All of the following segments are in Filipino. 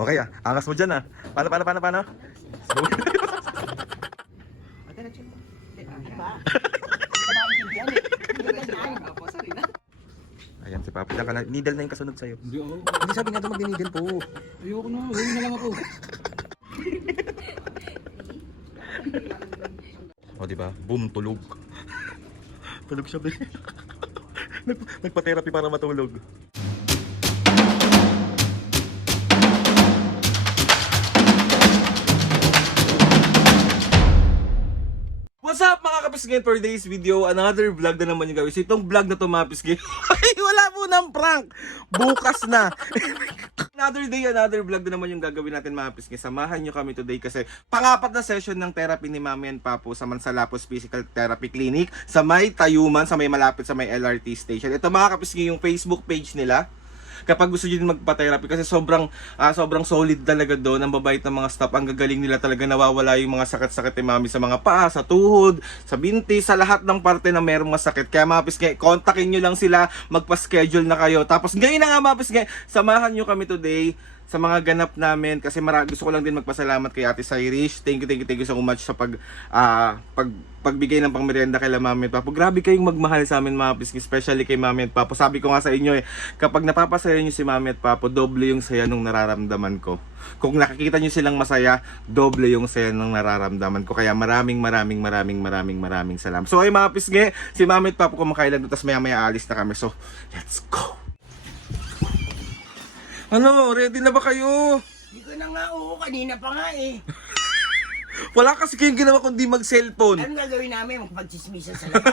Okay ah, angas mo dyan ah. Paano? Ayan si Papa, diyan ka na. Needle na yung kasunod sa'yo. Hindi ako. Hindi sabi nga daw mag-needle po. Ayoko na. Huwag na lang ako. O diba? Boom, tulog. Tulog siya be. Nagpa-therapy para matulog. What's up mga kapisgay? For today's video, another vlog na naman yung gawin. So itong vlog na to mga kapisgay, ay wala po ng prank. Bukas na. Another day, another vlog na naman yung gagawin natin mga kapisgay. Samahan nyo kami today kasi pangapat na session ng therapy ni Mami and Papo sa Mansalapos Physical Therapy Clinic sa may Tayuman, sa may malapit sa may LRT station. Ito mga kapisgay yung Facebook page nila. Kapag gusto nyo din magpa-therapy kasi sobrang solid talaga doon. Ang babait ng mga staff, ang gagaling nila talaga, nawawala yung mga sakit-sakit ni Mami sa mga paa, sa tuhod, sa binti, sa lahat ng parte na merong masakit. Kaya mga pisngay, kontakin nyo lang sila, magpa-schedule na kayo. Tapos ngayon na nga mga pisngay, samahan nyo kami today sa mga ganap namin kasi gusto ko lang din magpasalamat kay Ate Cyrus. Thank you so much sa pagbigay ng pangmerienda kay Mami at Papo. Grabe kayong magmahal sa amin mga pisngay, especially kay Mami at Papo. Sabi ko nga sa inyo kapag napapasaya nyo si Mami at Papo, doble yung saya nung nararamdaman ko. Kung nakikita nyo silang masaya, doble yung saya nung nararamdaman ko. Kaya maraming salamat. So ay mga pisngay, si Mami at Papo kumakailan doon, tapos maya alis na kami. So, let's go! Ano, ready na ba kayo? Hindi ko na nga, oo, kanina pa nga eh. Wala kasi kayong ginawa kundi mag-cellphone. Anong gagawin namin? Magpagchismisan sa labas.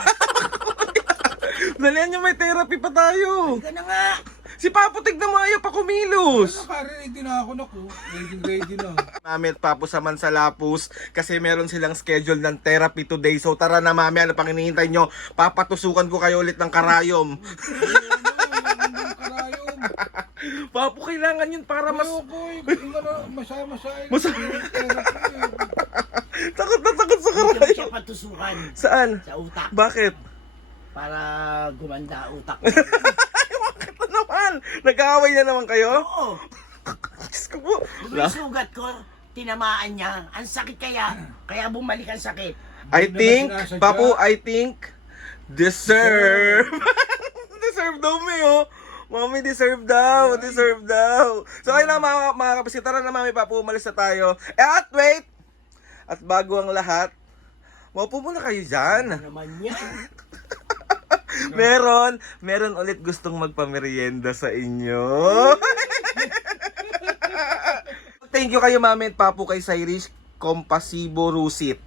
Dalihan nyo, may therapy pa tayo. Hindi ka na nga. Si Papo, tignan mo, ayaw pa kumilos. Naka-ready na ako, naku. Ready na. Mami at Papo sa Mansalapos kasi meron silang schedule ng therapy today. So tara na Mami, ano pang hinihintay nyo? Papatusukan ko kayo ulit ng karayom. Papo, kailangan yun para mas... Masaya. Takot na takot sa Hindi ko karayom. siya patusukan Saan? sa utak. Bakit? Para gumanda utak. Ay, bakit na naman? Nag-aaway na naman kayo? Oo. Diyos ko po. Yung sugat ko, tinamaan niya. Ang sakit kaya bumalik ang sakit. I think, Papo, deserve. Deserve daw may Mami, deserve daw. So ayun na mga kapisgay, tara na Mami, Papo, umalis na tayo. At wait! At bago ang lahat, maupo muna kayo dyan. Ano naman yan? Meron ulit gustong magpamerienda sa inyo. Thank you kayo Mami at Papo kay Cyrus Compasibo Rusit.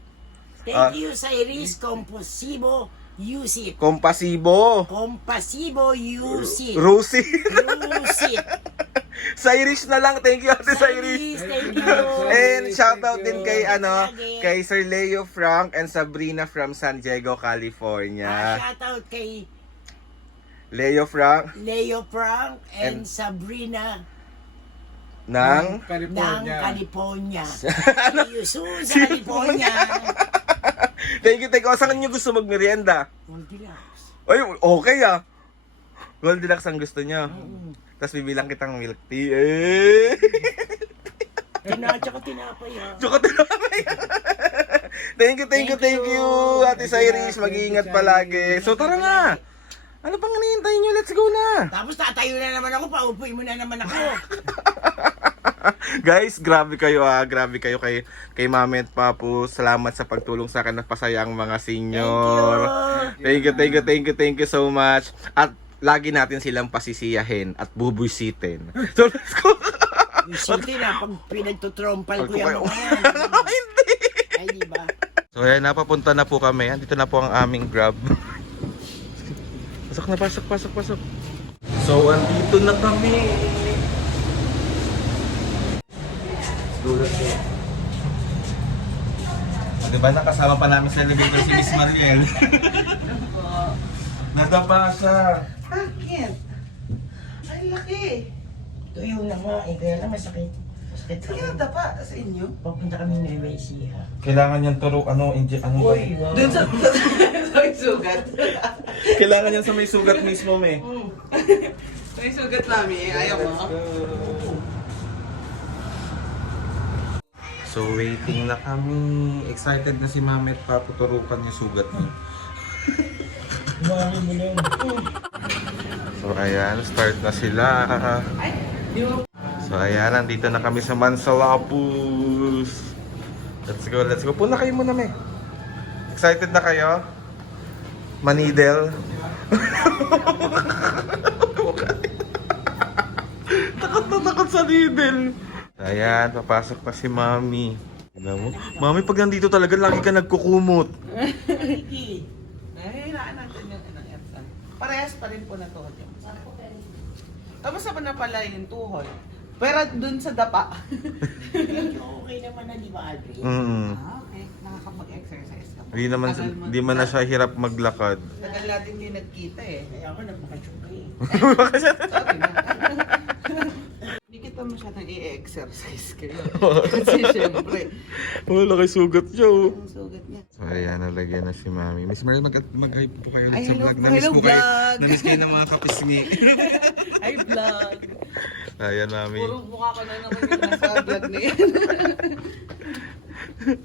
Thank you, Cyrus Compasibo Yusit. Compasibo Yusit. Rusit. Yusit. Cyrus na lang. Thank you Ate Cyrus. Thank you. And shoutout din kay kay Sir Leo Frank and Sabrina from San Diego, California. Shoutout kay Leo Frank Leo Frank and Sabrina ng California. Yusun sa California. Thank you. Saan nyo gusto magmerienda? Goldilocks. Ay, okay ah. Goldilocks ang gusto nyo. Tapos bibilang kitang milk tea. Tsaka tinapay ha. Thank you. Ate Cyrus, mag-iingat palagi. So tara na. Ano pang hinihintay nyo? Let's go na. Tapos tatayo na naman ako, paupuin mo na naman ako. Guys, grabe kayo kay Mami at Papo. Salamat sa pagtulong sa akin, napasaya ang mga senior. Thank you so much. At lagi natin silang pasisiyahin at bubuisitin. So let's go. Yusitin na, pag pinagtutrompal ko yung mga yan. Hindi. Ay, di ba? So ayan, napapunta na po kami. Dito na po ang aming Grab. Pasok. So andito na kami. Diba nakasama pa namin sa elevator si Miss Mariel? Nadapa siya. Bakit? Ay, laki. Ito yung na nga, kaya na masakit. Kaya dapa sa inyo? Papunta kami ng UAC ha. Kailangan niyang turo, Uy, wow. Doon sa may sugat. Kailangan niyan sa may sugat mismo, me. May sugat namin, ayaw mo. So waiting na kami. Excited na si Mami at paputurukan yung sugat niya. So ayan, start na sila. So ayan, nandito na kami sa Mansalapus. Let's go, let's go. Puna kayo muna, me. Excited na kayo? Manidel? Takot na takot sa needle. Ayan, papasok pa si Mami. Tignan mo. Mami, pag nandito talaga, lagi ka nagkukumot. Ricky. Nahihiraan natin yung Elsa. Parehas pa rin po na tuhod yung isa. Tapos naman na pala yung tuhod. Pero dun sa dapa. Okay naman na, di ba, Audrey? Okay. Nakakapag-exercise ka. Di man na siya hirap maglakad. Tagal natin hindi nagkita eh. Kaya ako nagmakasyon kayo. Sabi na. Hindi kita masyadong i-exercise kayo. Kasi syempre, Wala kay sugat siya, oh. ang sugat niya. So ayan, nalagyan na si Mami. Miss Mariel, mag-hype po kayo ulit Ay, sa hello vlog. po, Namiss hello, po kayo. vlog. Namiss kayo ng mga kapisngi. Ay, vlog. Ayan, Mami. Puro mukha ko na naman yung nasa vlog na yan.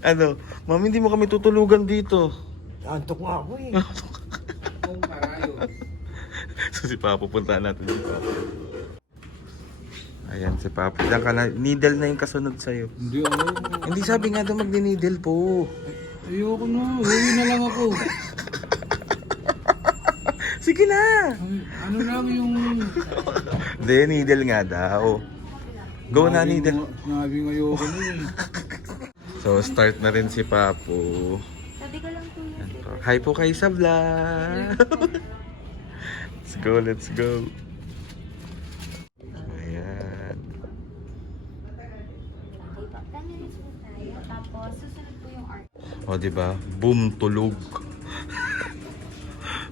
Ano, Mami, hindi mo kami tutulugan dito. Antok nga ako eh. Kung karayo. So si Papa, puntahan natin si Papa. Ayan, si Papa. Diyan ka na. Needle na yung kasunod sa'yo. Hindi ako. Hindi, sabi nga daw magdi-needle po. Ayoko na. Huwi na lang ako. Sige na! Ay, ano lang yung... Hindi, needle nga daw. Go na, needle. Nabing ayoko na eh. So, start na rin si Papo. Sabi ko lang po yun. Hi po kayo sa vlog! Let's go, let's go. Ayan. Okay po, 10 minutes po tayo. Tapos susunod po yung art. O, diba? Boom, tulog.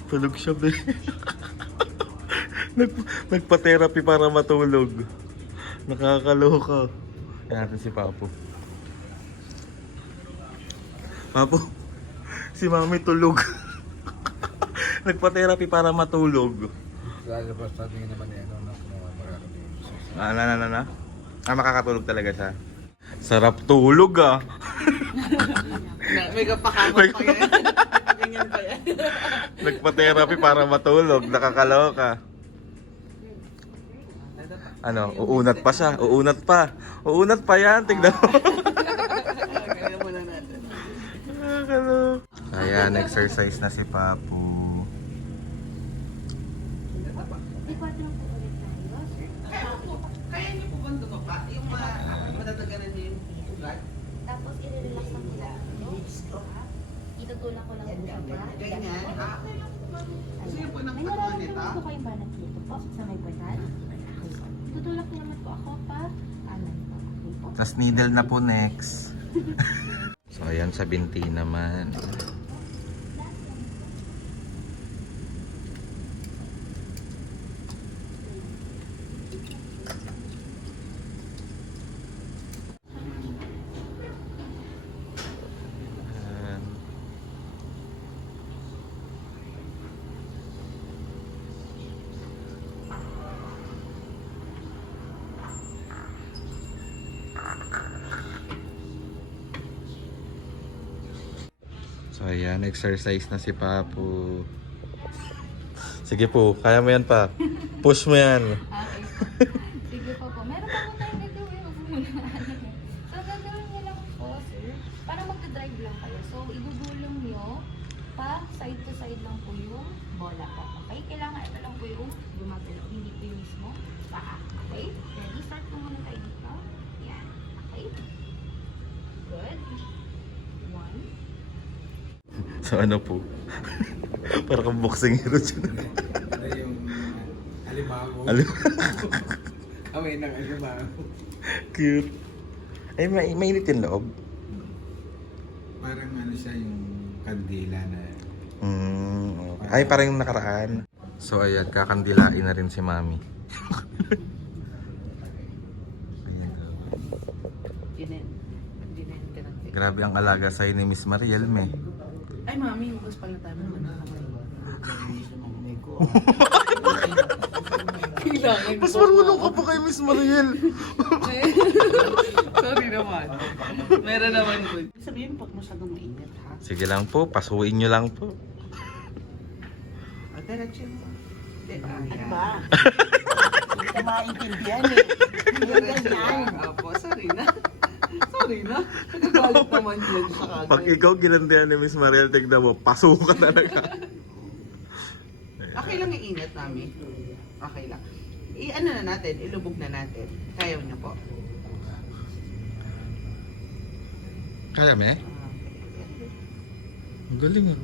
Tulog siya, be. Nagpa-therapy para matulog. Nakakaloka. Kaya natin si Papo. Papo, si Mami tulog. Nagpa-therapy para matulog. Lalabas natin naman eh. Ano na makakatulog. Makakatulog talaga siya. Sarap tulog, ah. May kapakamot pa yan. Ganyan pa yan. Nagpa-therapy para matulog. Nakakaloka. Ano, uunat pa siya. Uunat pa. Uunat pa yan. Tignan mo. Kaya muna natin. Nakakaloka. Ayan, exercise na si Papu. Di 4 po ulit tayo, sir. Kaya niyo po bang dumapa? Yung madadaganan niyo yung ugat? Tapos i-relax lang po natin ito. Itutulak ko lang po siya ba? Ganyan. Gusto niyo po ng May patuan nito? nararamdaman po kayong banat dito po sa may portal. Tutulak ko naman po ako pa. Alam po. Okay po. Tapos needle na po next. So ayan sa binti naman. Ayan. So ayan, exercise na si Papu. Sige po, kaya mo yan pa. Push mo yan. Okay. Sige po po. Meron pa po tayong gagawin. Huwag mo muna. So, gagawin niyo lang po, sir. Para magdadrive lang kayo. So, igugulong niyo pa side to side lang po yung bola po. Okay? Kailangan ito lang po yung gumagalaw. Hindi po yung mismo paa. Okay? Ready? Start po muna tayo dito. Yan. Okay? Good. 1. So ano po? Para kang boxing hero dyan. Ay, yung alimango. Alam, Kamay ng alimango. cute. Ay, mainit yung loob. Parang ano siya yung kandila na. Okay. Ay, parang yung nakaraan. So ayan, kakandilain na rin si Mami. Grabe ang alaga sa'yo ni Miss Mariel, me. Ay, mami, ubos pala tayo naman. Kailangan Mas marunong ka pa kay Miss Mariel. Sorry naman. Meron naman po. Sabihin pag masyadong mainit ha. Sige lang po, pasuin nyo lang po. Diretso mo. Ano ba? Hindi ka maintindihan eh. Hindi ka ganyan. Apo, sorry na. Sorry na. Nagagalit naman dyan sa kagay. Pag ikaw ginantihan ni Miss Mariel, tignan mo, pasukan talaga. Okay lang iingat namin. Okay lang. I-ano na natin, ilubog na natin. Kaya niyo po. Kaya me? Ang galing ah.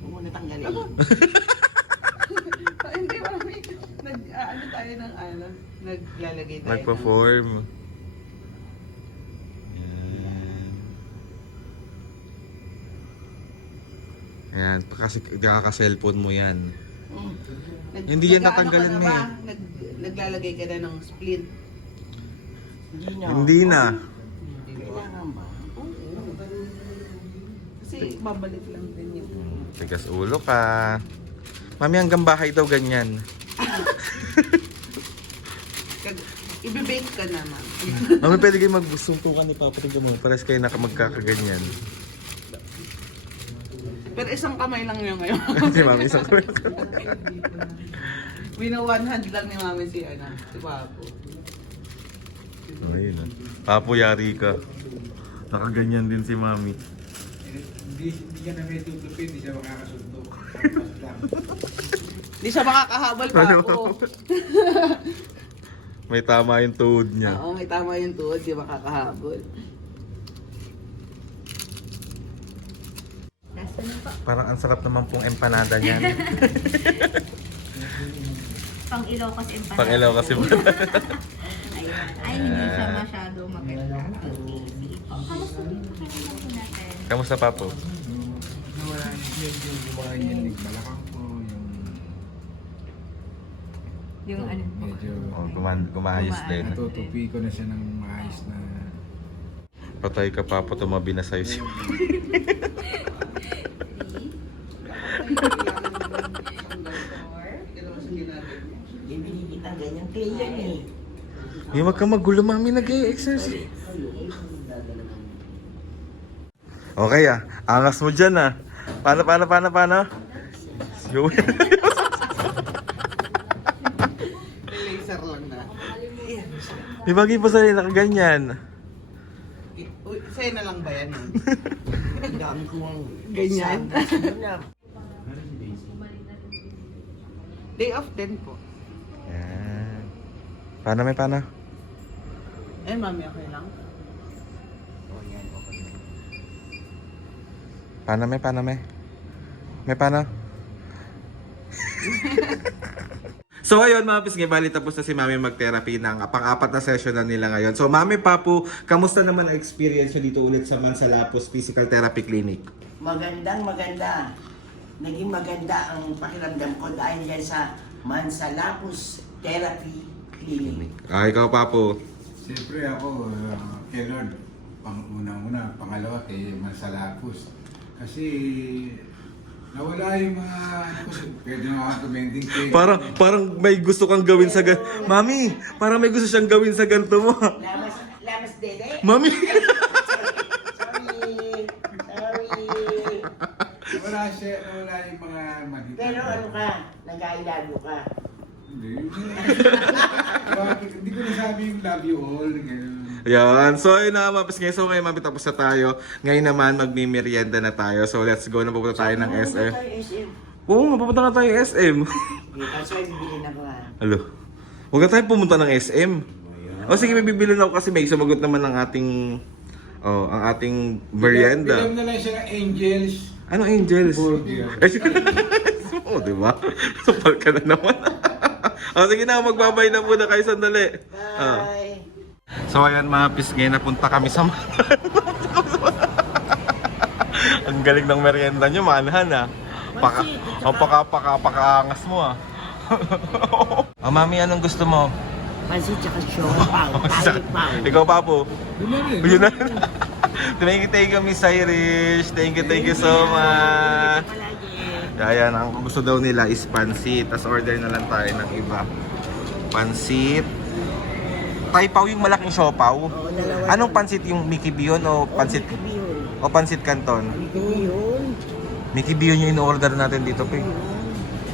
Huwag mo natanggalin. Hindi, mami. Ano tayo ng ano? Naglalagay tayo Nagpa-form. Yan, kasi nakaka-cellphone mo yan. Hindi yan natanggalan, me. me. Naglalagay ka na ng splint. Hindi na. Hindi na. Kailangan ba? Kasi babalik lang din yun. Tigas ulo ka. Mami, hanggang bahay daw ganyan. Ibe-bake ka naman. Mami, pwede kayo magsuntukan ni Papa. Tingnan mo, pares kayo magkakaganyan. Pero isang kamay lang yun ngayon. Si Mami, isang kamay. Wino one hand lang ni Mami si Papo. Ayun na. Papo, yari ka. Nakaganyan din si Mami. Hindi ka na may tutupin, hindi siya makakasundo. Hindi siya makakahabol pa ako. May tama yung tuhod niya. Oo, may tama yung tuhod, di makakahabol. Nasa na po. Parang ang sarap naman pong empanada niyan. Pang Ilocos empanada. Pang-ilaw kasi ba? Ayun. Ay, hindi siya masyado maganda. Kamusta dito kayo po natin? Kamusta, Papo? Wala yung gumawa niya, nagbalakang ko, Yung ano po. medyo Oh, gumaayos din. natutupi ko na siya ng maayos na Patay ka, Papo. Tumabi na sa'yo siya. Bibili kitang ganyan. Clay yan eh. Yung wag ka magulo, Mami. Nag-e-exercise. Okay ah. Angas mo dyan ah. Paano? Yung... Laser lang na. Di bagay pa sa'yo nakaganyan. Uy, sa'yo na lang ba yan? Ang dami kong Ganyan? na. Day off din po. Yan. Paano? Eh, Mami, okay lang? Oh, yan. Okay. Paano? May paano? So ayun mga pisngi, bali tapos na si Mami mag-therapy ng pang-apat na session na nila ngayon. So Mami, Papo, kamusta naman ang experience nyo dito ulit sa Mansalapos Physical Therapy Clinic? Maganda. Naging maganda ang pakiramdam ko dahil yan sa Mansalapos Therapy Clinic. Ikaw, Papo. siyempre ako, kay Lord, unang-una, pangalawa kay Mansalapos. Kasi nawala yung mga, pwede mga commenting kay... Parang may gusto kang gawin sa Mami, parang may gusto siyang gawin sa ganito mo. Lamas dede? Mami! Nawala yung mga madita. Pero ano ka, nag-ailago ka. Hindi. Bakit? Hindi ko nasabi yung love you all. Ganun. Yan. So, ayun na, mapis ngayon. So, ngayon, Mami, tapos na tayo. Ngayon naman, magmimerienda na tayo. So, let's go na pupunta tayo ng SM. SM. Oo, mapupunta na tayo ng SM. Kasi bibili na ko ha. Alo. Huwag na tayo pumunta ng SM. O sige, may bibili na ako kasi may sumagot naman ng ating ang ating merienda. Bilang na lang siya ng Angels. Ano Angels? Burger. Oo, di ba? Supal ka na naman. Sige na, magbabay na muna kayo sandali. Bye. So ayan mga pisngi, napunta kami sa Ang galing ng merienda nyo, manhan ah. Pakaangas mo ah. Mami, anong gusto mo? Pansit tsaka siopaw. Pao. Ikaw, Papo. Yun na rin. Yun na. Thank you, Miss Irish. Thank you so much. Ayan, ang gusto daw nila is pansit. Tapos order na lang tayo ng iba. Pansit. Taipaw yung malaking siopaw. Oo, dalawa. Anong pansit yung Mickey Bihon o pansit Bihon. o pansit canton? Bihon. Mickey Bihon yung in-order natin dito, pe.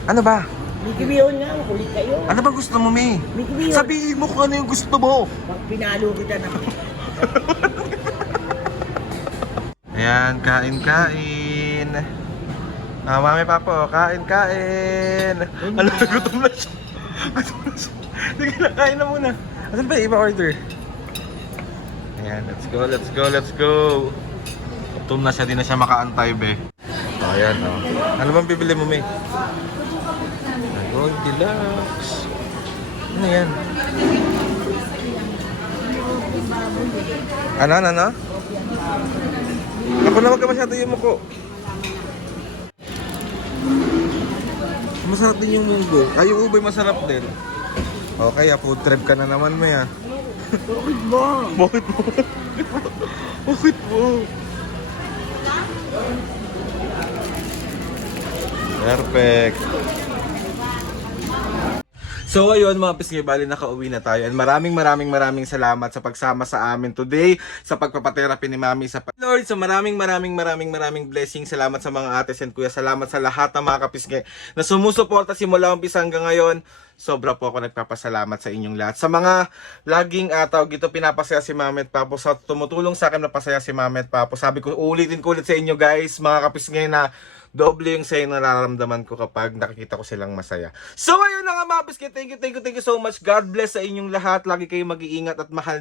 Ano ba? Mickey Bihon nga, kulit kayo. Ano ba gusto mo, May? Mickey Bihon. Sabihin mo kung ano yung gusto mo. Pag pinalo kita na. Ayan, kain. Ah, mami papo, kain. Ano, gutom na siya. Sige na, kain na muna. Asan ba yung iba order? Ayan, let's go. Gutom na siya, di na siya makaantay, be. Oh, ayan, oh. Ano bang bibili mo, May? Gold Deluxe. Ano yan? Ano? Ako na wag ka masyado yung muko. Masarap din yung munggo. Ay, yung ubay masarap din. Okay, food trip ka na naman, May, ah. Bakit ba? Bakit mo? Bakit mo? Perfect. So ayun mga pisngi, bali nakauwi na tayo. And maraming salamat sa pagsama sa amin today, sa pagpapaterapi ni Mami sa Lord. So maraming blessings. Salamat sa mga ates and kuya. Salamat sa lahat ng mga kapisngi na sumusuporta simula umpisa hanggang ngayon. Sobra po ako nagpapasalamat sa inyong lahat. Sa mga laging tawag ito, pinapasaya si Mami at Papo. Sa tumutulong sa akin na pasaya si Mami at Papo. Sabi ko, ulitin ko ulit sa inyo guys, mga kapisngi, na doble yung saya na nararamdaman ko kapag nakikita ko silang masaya. So ayun na nga mga biscuit, thank you so much. God bless sa inyong lahat. Lagi kayong mag-iingat at mahal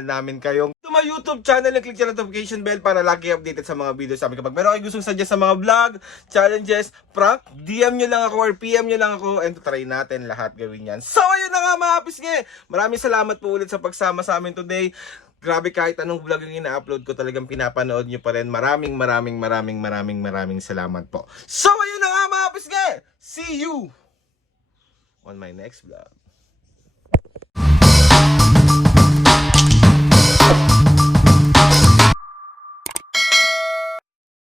namin kayong. To my YouTube channel, click yung notification bell para lagi updated sa mga videos namin. Kapag meron kayo gustong suggest sa mga vlog, challenges, prank, DM nyo lang ako or PM nyo lang ako and try natin lahat gawin yan. So ayun na nga mga biscuit. Maraming salamat po ulit sa pagsama sa amin today. Grabe, kahit anong vlog yung ina-upload ko, talagang pinapanood nyo pa rin. Maraming salamat po. So, ayun na nga mga pisngi! See you on my next vlog.